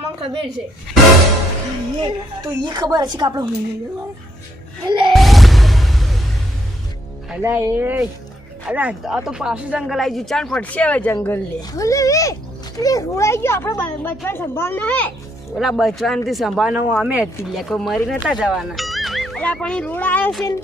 મને ખબર છે. તો એ ખબર હશે કે આપણે હું એટલે અલા એ અલા આ તો પાછું જંગલ આવી ગયું. ચાલ પડશે હવે જંગલ લે એટલે એ રોડાઈ ગયો આપણે બચવાની બચપન ના હે. ઓલા બચવાનથી સંભાળનો અમે હતી લે કોઈ મરી નતા જવાના. એટલે આ પણ રોડ આવ્યો છે ને.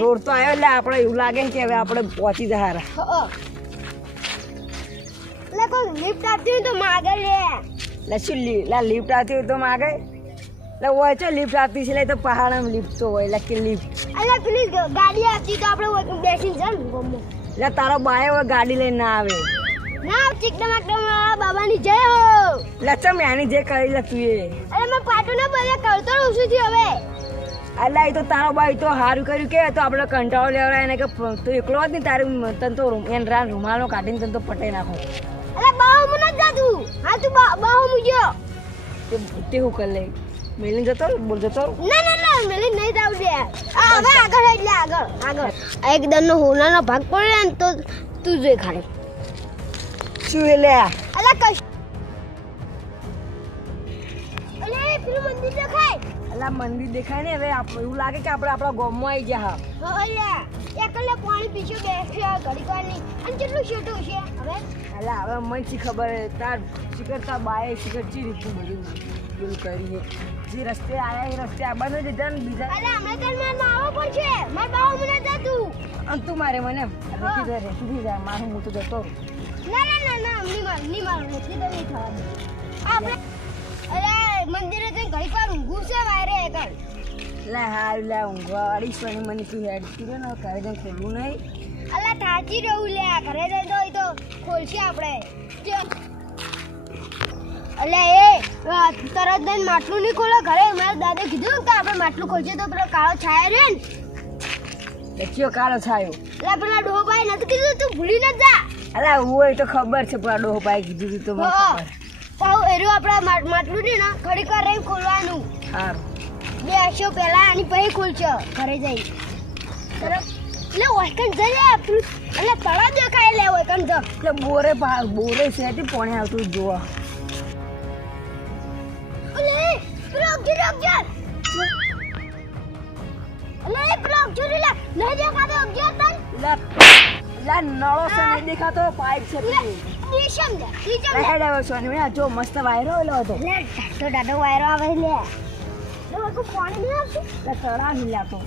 રોડ તો આવ્યો એટલે આપણે એવું લાગે કે હવે આપણે પહોંચી જહારા. એટલે કોઈ લિફ્ટ આપતી હોય તો માગે લે. એટલે શું લી- લિફ્ટ આવતી હોય તો માગે. એટલે હોય છે લિફ્ટ આવતી છે એટલે તો પહાડમાં લિફ્ટ તો હોય એટલે કે લિફ્ટ એટલે પેલી ગાડી આવતી તો આપણે બેસીને જાય એટલે તારો બાય હોય ગાડી લઈને ના આવે. ના ચીકડા માકડા વાળા બાબાની જય હો. એટલે ચમ એની જે કરી લે તું એ. અરે મેં પાટું ના બધા કરતો રહું છું હવે. એટલે એ તો તારો બાઈ તો સારું કર્યું કે તો આપણે કંટાળો લેવડાય એને કે તું એકલો જ નહીં તારું તને તો એને રૂમાલો કાઢીને તને તો પટાઈ નાખો. અરે બાહુ મને જ જાતું. હા તું બાહુ મુજ્યો તે તે હું કર લે મેલીને જતો બોલ જતો ના ના ના મેલી નહીં જાવ દે આ હવે આગળ એટલે આગળ આગળ. એકદમ નો હોનાનો ભાગ પડે ને તો તું જોઈ ખાલી શું એ લે? અલા કશ અલે પેલું મંદિર દેખાય? એટલે મંદિર દેખાય ને હવે એવું લાગે કે આપણે આપણા ગામમાં આવી ગયા હા. અલ્યા એકલે પાણી પીછો બેસ્યો ઘડી વાર નહીં અને કેટલું છોટું છે? હવે? એટલે હવે મને ખબર હે, તાર શિખર તાર બાએ શિખર ચી રીતનું બધું પેલું કરી જે રસ્તે આયા એ રસ્તે આવવાનું જ હતા ને બીજા અરે હમણાં તાર મારે પણ છે. માર બાવો મને જાતું અન તું મારે મને રેતી દે રેતી જાય મારું હું તો જતો ના ના ના ના ની મારની માર નથી તો નહીં થવા આપણે અરે મંદિરે જઈને ઘડીક વાર ઊંઘું છે વાયરે એકલ લે હાર લે ઊંઘવા. વાળી છે મને તું હેડ કર્યો ને ઘરે જઈને ખોલવું નહીં. અલા થાચી રહું લે ઘરે જઈને તો તો ખોલશે આપણે. અલે એ તરત જઈને માટલું નહીં ખોલો ઘરે મારા દાદા કીધું કે આપણે માટલું ખોલશે તો પેલો કાળો છાયો રહ્યો ને. કયો કાળો છાયો? એટલે પેલા ડોહભાઈ નથી કીધું તું ભૂલી ન જા. અલા હોય તો ખબર છે પેલા ડોહભાઈ કીધું તું તો મને ખબર. એરું આપણા માટલું ને ઘડીક વાર રહી ખોલવાનું. સારું બે આશો પહેલા આની પછી ખોલશે ઘરે જઈ. એટલે જઈએ પેલું એટલે તળા દેખાય લે ઓયકન જ એટલે બોરે બોરે છે તે પોણે આવતું જોવા. અલે પેલો અગિયાર લે નહીં દેખાતો અગિયાર તન. એટલે એટલે નળો છે નહીં દેખાતો પાઇપ છે લે દે નીશમ દે હેડ આવ્યો સોની ભાઈ, જો મસ્ત વાયરો એલો હતો. લે ડાટો ડાટો વાયરો આવે લે. લે ઓયકો પાણી નહીં આવતું? એટલે તળા તો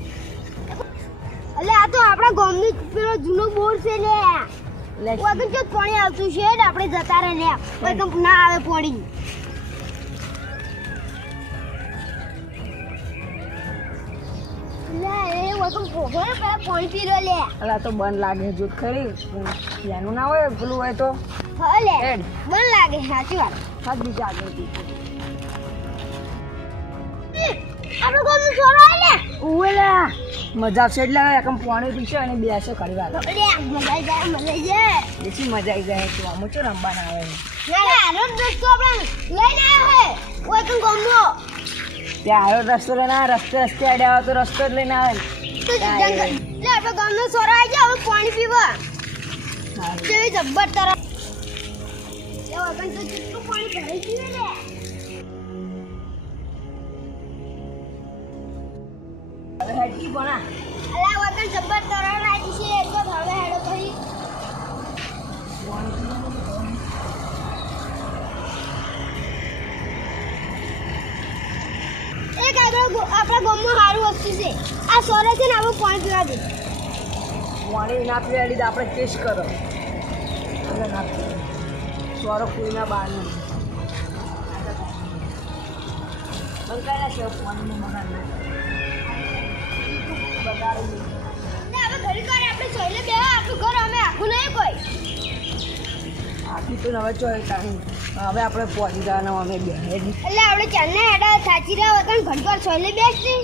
અલે આ તો આપણા ગામની પેલો જૂનો બોર છે લે. લે ઓયકન જો પાણી આવતું છે આપણે જતા રહે લે. ના આવે પાણી. લે એ ઓયકન ભોગો ને પેલા પાણી પી લો. લે એટલે આ તો બન લાગે જો ખરી એનું ના હોય પેલું હોય તો. મન લાગે સાચી વાત. હાથ બીજા મજા આવશે એટલે એકમ પાણી પીશે અને બેસે ખરી વાત મજા જાય મજા જાય. બેસી મજા આવી જાય તો આમ ચો રમવાના આવે. ત્યાં આવ્યો રસ્તો લઈને રસ્તે રસ્તે આડે આવે તો રસ્તો જ લઈને આવે. તો આપણે ગામનો સોરો આવી જાય હવે પાણી પીવા. કેવી જબ્બર તરફ. ઓયકન તો કેટલું પાણી ભરાઈ ગયું લે. હવે હેડકી ભણા અલા વગર જબ્બર તરણ આવી છે તો હવે હેડો થઈ એક આગળ આપણા ગામમાં સારું વસ્તુ છે. આ સોરે છે ને આવું પાણી પીવા દે. પાણી ના પીવા લીધે આપણે કેસ કરો. એટલે ના સોરો કોઈના બહાર નહીં બંકાયા છે પાણીનું મકાન ને. હવે કરે આપણે સોયલે બે આપણું ઘર અમે આખું નહીં કોઈ. આખી તો હવે ચોય ટાઈમ હવે આપણે પહોંચી જવાના અમે બે એટલે આપણે ચાલને હેડા સાચી રહ્યા વગર ઘડી વાર સોયલે બેસતી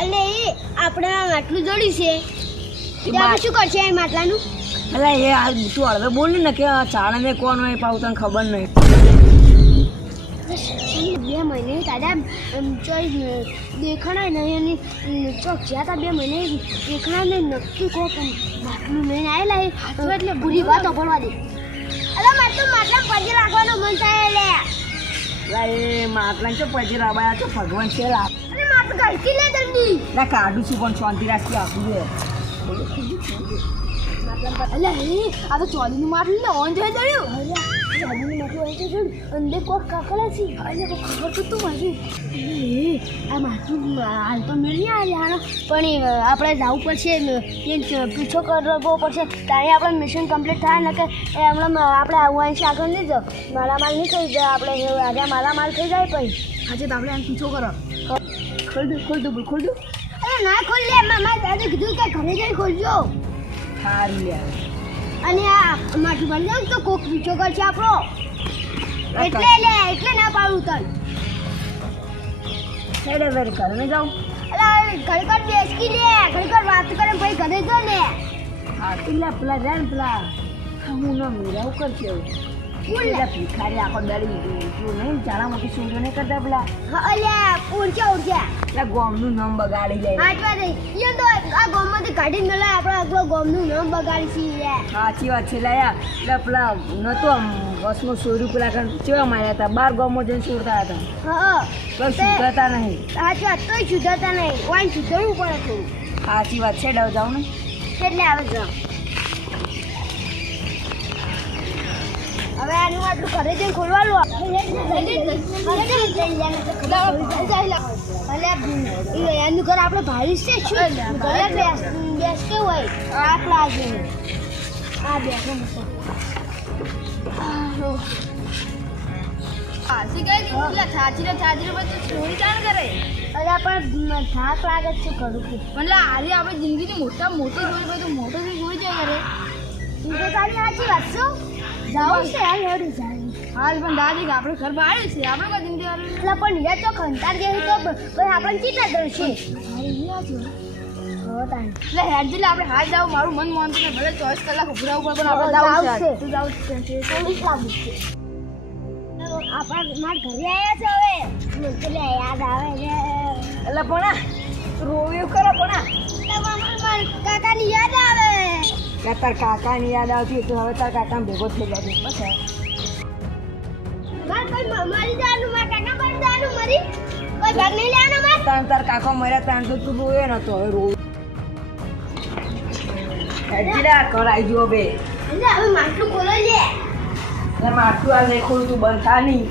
એટલે એ આપણે માટલું જોડ્યું છે. આપણે શું કરશે એ માટલાનું? એટલે એ આ તું હળવે બોલ ને કે આ ચાણને કોણ હોય પાવ તને ખબર નહીં. બે મહિને દાદા દેખાણા નહીં અને ચોક જ્યાં તા બે મહિને દેખાણા ને નક્કી કહો પણ માટલું લઈને આવેલા એ. એટલે બુરી વાતો પડવા દે. અરે તો માટલા પગે રાખવાનું મન થાય લે માટલા તો પછી રાબાયા તો ભગવાન છે લા અરે ઘરથી લે જલ્દી. લા કાઢું છું પણ શાંતિ રાખી આપું છે. અલ્યા હે આ તો ચોલીનું માટલું ને ઓન જોઈ દળ્યું ચોલીનું માટલું અંદર કોક કાકડા છે. અલ્યા ખબર તો તું મારી આ માટલું હાલ તો મેળવી આવ્યા પણ આપણે જવું પડશે પીછો કરવો પડશે. ત્યારે આપણે મિશન કમ્પ્લીટ થાય ને કે એ હમણાં આપણે આવવાનું છે આગળ નહીં જાઓ. માલામાલ નહીં થઈ જાય આપણે આજે માલામાલ થઈ જાય પછી. આજે તો આપણે આમ પીછો કરો. ખોલ દો ખોલ દો બોલ ખોલ દો અરે ના ખોલ લે મામા દાદા કીધું કે ઘરે જઈ ખોલજો. સારું લે અને આ માથું ભરી જાવ તો કોક પીછો કરશે આપણો. એટલે લે એટલે ના પાડું તન. હેડે વેર ઘરે જાઉં. અરે ઘડી ઘર બેસકી લે ઘડી ઘર વાત કરે પછી ઘરે જો ને. હા પેલા પેલા રે ને પેલા. હા, ના કોણ લે? પેલા ભિખારી આખો દાડી પેલું નહીં ચાલા મોટી સુંદર નહીં કરતા પેલા અલ્યા ઉડ્યા ઉડ્યા પેલા ગોમનું નામ બગાડી જાય હાચ વાત એ તો આ ગામમાંથી કાઢી ન લે આપણે આપણો ગામનું નામ બગાડી લે સાચી વાત છે લાયા એટલે પેલા નતો બસ બસમાં સોર્યું પેલા કાં કેવા માર્યા હતા બાર ગોમો જઈને સુરતા હતા હા કોઈ સુધરતા નહીં સાચી વાત તોય સુધાતા નહીં વાઈન સુધારવું પડે થોડું સાચી વાત છે ડવ જાઉં ને એટલે આવે છે હવે આનું આટલું ઘરે જઈને ખોલવાનું એનું ઘર આપણે ભાડું છે શું? ઘરે બેસ બેસતે હોય? આપણા જેવું આ બેસો કે આજે મોટા મોટી જોઈ બધું મોટો જોઈ જોઈ જાય કરે તો તારી સાચી વાત છો જાઉં છે હાલ હેડું જાય. હાલ પણ દાદી કે આપણે ઘર બહાર છે આપણે કોઈ જિંદગી વાળું એટલે પણ હીરા તો ખંતાર જેવી તો બસ આપણને ચિંતા તાન. એટલે હેડ આપણે હાથ જાવ મારું મન માનતું ને ભલે ચોવીસ કલાક ઉભું ઉપર પણ આપણે જાવું છે તું જાવ છે. આપણા મારા ઘરે આવ્યા છે હવે? પેલે યાદ આવે છે એટલે પણ રોવ્યું કરો પણ એટલે કાકાની યાદ આવે. કે તાર કાકાની યાદ આવતી તો હવે તાર કાકા ભેગો થઈ જાય બસ તાર કાકો મર્યા તાન તો તું રોયો નતો હવે રોવ. હેજીડા કરાઈ જો બે હવે. માટલું ખોલો લે. માટલું આ નહીં ખોલું તું બંધ થા નહીં.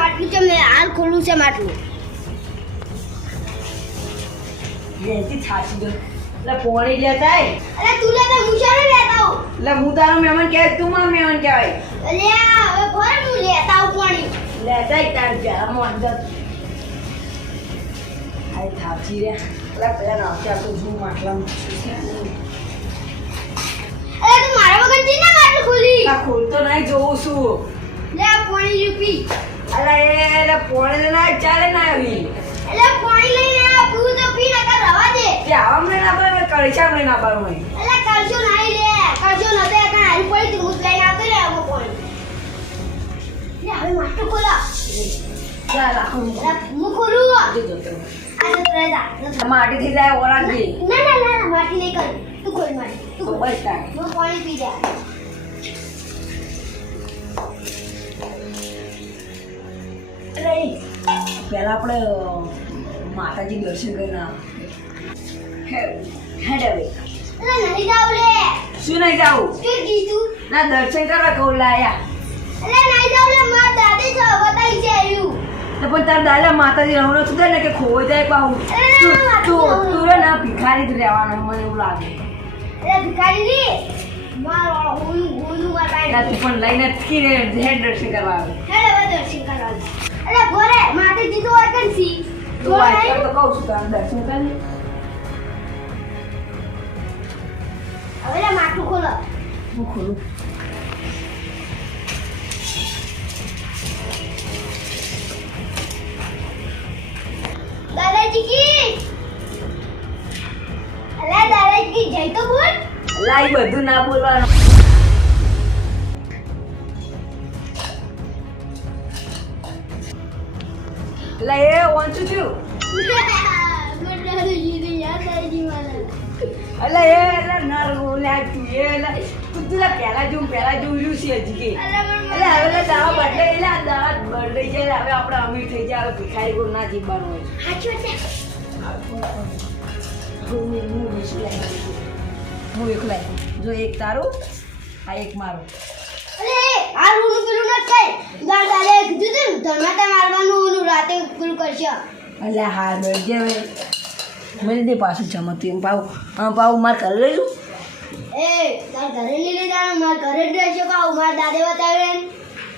માટલું છે મેં હાલ ખોલું છે માટલું. વેચી છાસી દો એટલે પોણી લેતા. અરે તું લેતા હું શાને લેતા હું એટલે હું તારો મહેમાન કહેવાય તું મારો મહેમાન કહેવાય. અલે હવે ભર હું લેતા આવું પોણી. લેતા તાર મોન અંદર આય થાચી રે. એટલે પેલા નાખી આપું છું માટલા અરે તું મારા વગર જી ના માટલું ખોલી. આ ખોલતો નહીં જોઉં છું. લે પોણી રૂપી અરે એ પોણે ના ચાલે ના આવી. એટલે પાણી લઈને આ પીવું તો પી નકર રવા દે તે આવા મને પાડે કળશા મને ના પાડે મને એટલે કરજો નાઈ લે. કરજો ન તે કાં હારી પડી તી લઈને આવતો રે આમાં પાણી. લે હવે માટલું ખોલા. ચાલ રાખો હું ખોલું? આ મૂકી દો તો. તો ત્રણ દા માટી થી જાય ઓળખ દે ના ના ના માટી નહીં કર તું ખોલ માટી તું તો ખોલ. બસ તાર હું પાણી પી જા. અરે પહેલા આપણે માતાજી દર્શન કરવા હેડ હવે. નહીં જાવ લે. શું નહીં જાવું શું કીધું? ના દર્શન કરવા કહું લાયા. એટલે નહીં જાવ લે માર દાદી છે બતાઈ છે આવ્યું તો પણ તાર દાદા માતાજી રહો નથી ને કે ખોવાઈ જાય પાહું તું તું તું ના ભિખારી જ રહેવાનો મને એવું લાગે. એટલે ભિખારી ની મારો હું હું બતાઈ તું પણ લઈને હેડ દર્શન કરવા આવે. હેડે હવે દર્શન કરવાનું અરે ભોરે માતાજી તો સી હવે માથું ખોલો. હું ખોલું? દાદાજી કી? અલા દાદાજી કી જય તો બોલ. લાઈ બધું ના બોલવાનું. એટલે આવી ગઈ મને એટલે એ એટલે એ એટલે તું તું પહેલા જોઉં પહેલા જોયું છે હજી કે. એટલે હવે દાવા બદલે એટલે આ દાવા બદલાઈ જાય હવે આપણે અમીર થઈ જાય હવે ભિખારી કોઈ ના જીવવાનું હોય સાચું છે. હું જો એક તારું આ એક મારું અરે આ રૂનું પેલું ન થાય દાદાએ કીધું તું ને ધર્માતા મારવાનું રાતે પેલું કરશે. એટલે હા બેઠ જે મને દે પાછું ચમકતી એમ પાવું હા પાવું મારે લઈશું એ તાર ઘરે લઈ જવાનું મારા ઘરે જ રહેશે પાઉ મારા દાદે બતાવે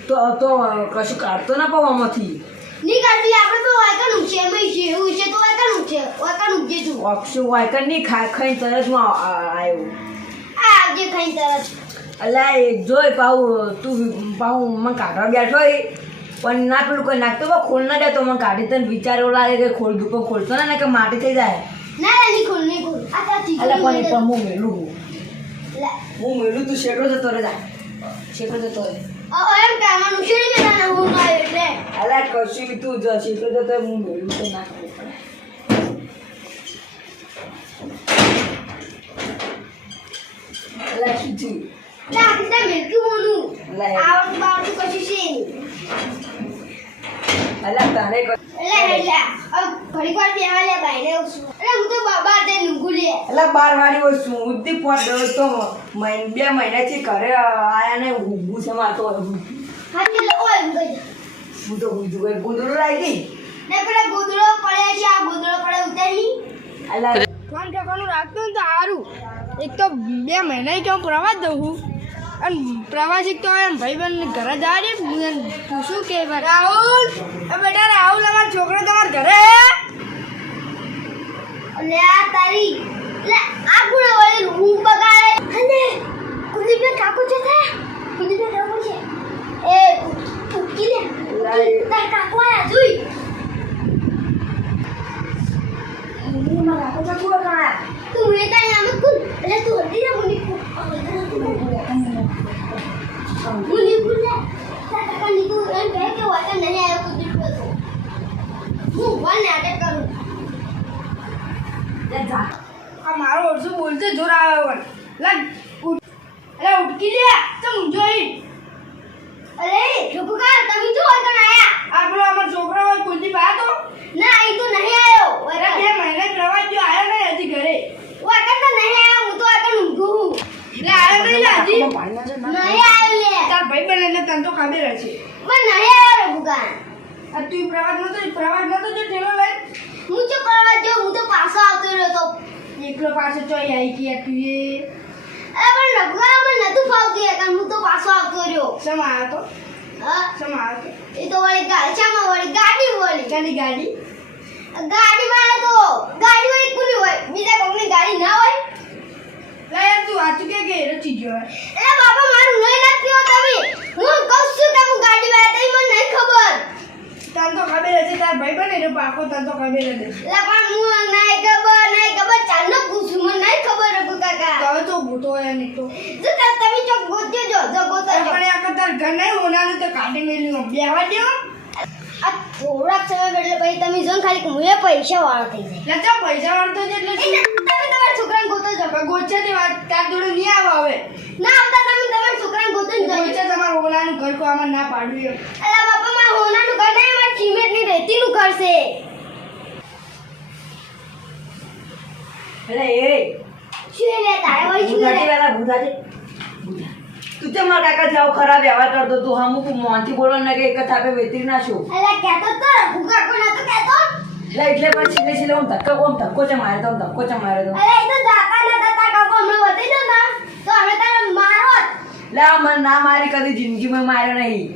તો તો કશું કાઢતો ના પાવ આમાંથી. નહીં કાઢી આપણે તો વાયકા નુકશે એમ છે એવું છે તો વાયકા નુકશે વાયકા નુકજે તું. ઓપ્શન વાયકર નહીં ખા ખાઈ તરત આ- આવ્યો. આ આવજે ખાઈ તરત અલા એ જોઈ પાઉ તું પાઉં મને કાઢવા બેઠો એ પણ ના પેલું કોઈ નાખતો પણ ખોલ ના જાય મને કાઢી તને વિચાર એવો લાગે કે ખોલ દુકો ખોલતો ને કે માટી થઈ જાય. ના ના નહીં ખોલ નહીં ખોલ. આ ચીકુ અલા પણ પણ હું મેલું? હું મેલું? તું શેઠો જતો રે જા. શેઠો જતો રે એમ કહેવાનું છે ને કે હું ના એટલે. અલા કશું તું જ જતો હું મેલું તો ના અલા શું થયું? હું બાર વાળી મહિનાથી ઘરે આયા ને ઊભું છે મારતો હું તો ઊંધું કઈ ગુદરું લાગી. ને પેલા ગોદડો પડ્યા છે આ ગોદડો પડે ઉતારી અલા, ફોન રાખતું ને તો સારું. એક તો બે મહિના કે હું પ્રવાસ દઉં છું. અને પ્રવાસી તો એમ ભાઈબંધ ઘરે જાય હું એમ પૂછું કે રાહુલ! બેટા, રાહુલ અમારા છોકરા તમારા ઘરે? લે આ તારી એટલે આ ગુણ વાળી રૂમ બગાડે. અને કુલદીપને કાકો છે થા કાકો છે એ ઉકી લે ઉકી. તાર કાકો આયા જોઈ મારા કાકો કાકો કાકા તું મને તારી આમ કુલ એટલે તું હટી જા મુની કુલ મુની કુલ લે તાર કાકા ની તું એમ કહે કે વાતા નહીં આવ્યો કુલદીપ તો હું વન નાટક કરું લે જા આ મારો ઓછું બોલતો જોર આવે વન લા ઉઠ અરે ઉઠકી લે ચમ જોઈ અરે રૂપકા તમે જો હોય કણ આયા આપણો અમારો છોકરો હોય કુલદીપ આવ્યો તો ના અહીં તો નહીં આવ્યો અરે બે મહિના પ્રવાસ જો આવ્યો નહીં હજી ઘરે વાકણ તો નહીં આવ્યો હું તો આગળ ઊંઘું એટલે આવ્યો નહીં તાર ભાઈ બને એટલે તને તો ખબર હશે પણ નહીં આવ્યો આ તું પ્રવાસ નતો પ્રવાસ નતો જો ઠેલો લઈ હું તો કરવા જો હું તો પાછો આવતો રહ્યો તો. એકલો પાછો ચોઈ આવી ગયા તું એ. અરે પણ મને નતું ફાવતું યાર હું તો પાછો આવતો રહ્યો. શમ આવ્યો તો? હા. શમ આવ્યો એ તો વળી ગાડી શામાં વળી? ગાડી વળી. ચાલી ગાડી? ગાડીમાં આવ્યો તો ગાડી વળી કોની હોય બીજા કોઈની ગાડી ના હોય. લા યાર તું આચું કે કે એરો ચીજો હે. બાપા મારું નહીં નાખ્યો તમે. હું કહું છું કે હું ગાડીમાં આવ્યા તા, મને નહીં ખબર. તને તો ખબર હશે તાર ભાઈ બને એનો પાકો તને તો ખબર હશે. એટલે પણ હું નહીં ખબર નહીં ખબર. ચાલનો પૂછું મને નહીં ખબર રઘુ કાકા. તો હવે તો હોય નહીં તો. જો તાર તમે જો ગોત્યો જો જો ગોતો પણ આ તાર ઘર નહીં તો કાઢી મેલ્યું બેહવા દો આ થોડાક સમય એટલે પછી તમે જો ખાલી હું એ પૈસા વાળો થઈ જાય. લચા પૈસા વાળો થઈ જાય એટલે છો શું ગોચે તે વાત તાર જોડે નહીં આવો હવે. ના આવતા તમે તમારા છોકરાને ગોતો ને ગોચે તમારા ઓલાનું ઘર કો આમાં ના પાડ્યું. અલા બાપા માં હોનાનું ઘર નહીં ની રહેતી નું ઘર છે. એટલે એ. શું લે તારે હોય શું ભૂતાજી વાલા ભૂતા છે તું તે મારા કાકા જાવ ખરાબ વ્યવહાર કરતો તું અમુક મોંથી બોલો ને કે એક થાપે વેતરી નાખશું અલા કહેતો તો ભૂકા એટલે પણ છેલ્લે છેલ્લે ધક્કો કોમ ધક્કો છે મારે તો ધક્કો છે મારે તો. અરે એ તો ધાકા ના તાર કાકો હમણાં વધી ના. તો હવે તારે મારો. લે મને ના મારી કદી જિંદગીમાં માર્યો નહીં.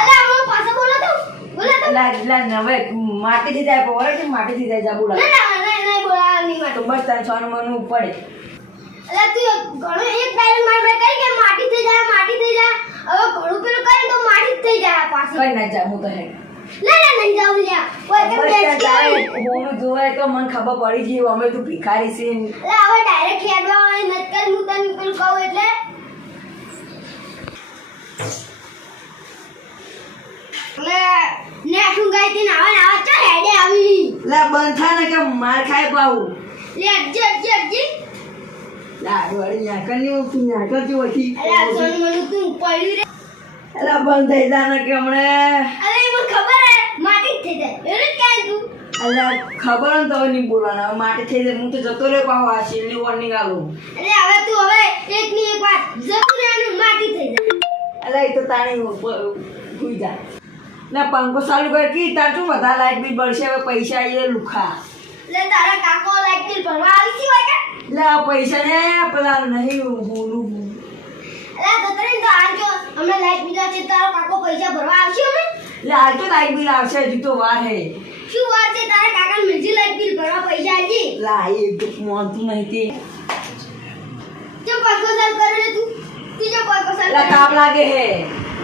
અરે હું પાછો બોલો તો. બોલો તો. લા લા નવે માટી થી જાય પોરે કે માટી થી જાય જા બોલા. ના ના ના ના બોલા નહીં તો બસ તારે છોનું મન પડે. અરે તું ઘણો એક ટાઈમ માર મે કહી કે માટી થઈ જાય માટી થઈ જાય હવે ઘણું પેલું કરીને તો માટી થઈ જાય પાછી. કઈ ના જા હું તો હે ના ના નહીં જાઉં લ્યા. કોઈ કે બસ બેસ ત્યાં કે તારે આવી. હોનું જોવાય તો મને ખબર પડી ગઈ અમે તું ભિખારી છે એટલે હવે ડાયરેક્ટ ખેડવા વાળી મત કર હું તને પેલું કહું એટલે. એટલે ને આઠું ગાય તી નાવા નાવા ચાલ હેડે આવી. લે બંધ થા ને કે માર ખાય પાઉ. લે અજ્જી અજ્જી અજ્જી લે વળી ન્યાકરની તું ન્યાકર જેવો હતી અરે સોન મને તું પડ્યું રે. અરે બંધ થઈ જા ને કે હમણે. અરે મને ખબર હે માટી થઈ જાય. જ કાંઈ તું? અલ્યા ખબર ને તો નહીં બોલવાના. હવે માટે થઈ જાય. હું તો જતો રહ્યો પાહો આ છેલ્લી વોર્નિંગ આલું. અરે હવે તું હવે એકની એક વાત જતું રહેવાનું માટી થઈ જાય. અલ્યા એ તો તાણી ભૂઈ જા. ના પંખો ચાલુ કર. કી તાર શું વધારે લાઈટ બિલ બળશે હવે પૈસા આવીએ લુખા. એટલે તારા કાકો લાઈટ બિલ ભરવા આવી હોય કે? એટલે આ પૈસા ને પેલા નહીં બોલું અરે તો તને તો આજો હમણાં લાઈટ બિલ આવશે તારો કાકો પૈસા ભરવા આવશે હવે એટલે આજ તો લાઈટ બિલ આવશે હજુ તો વાર હે. શું વાત છે? તારા કાકા મિલજી લાઈટ બિલ ભરવા પૈસા આવજે લા એ તો મોનતું નહીં તે. જો પંખો સાલ કરે રે તું? તું જો પંખો સાલ લા તાપ લાગે હે.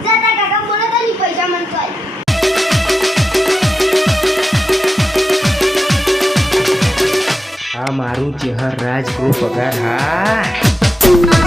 જા તારા કાકા બોલે તો ની પૈસા મન તો આ મારું ચહેર રાજ ગ્રુપ પગાર હા.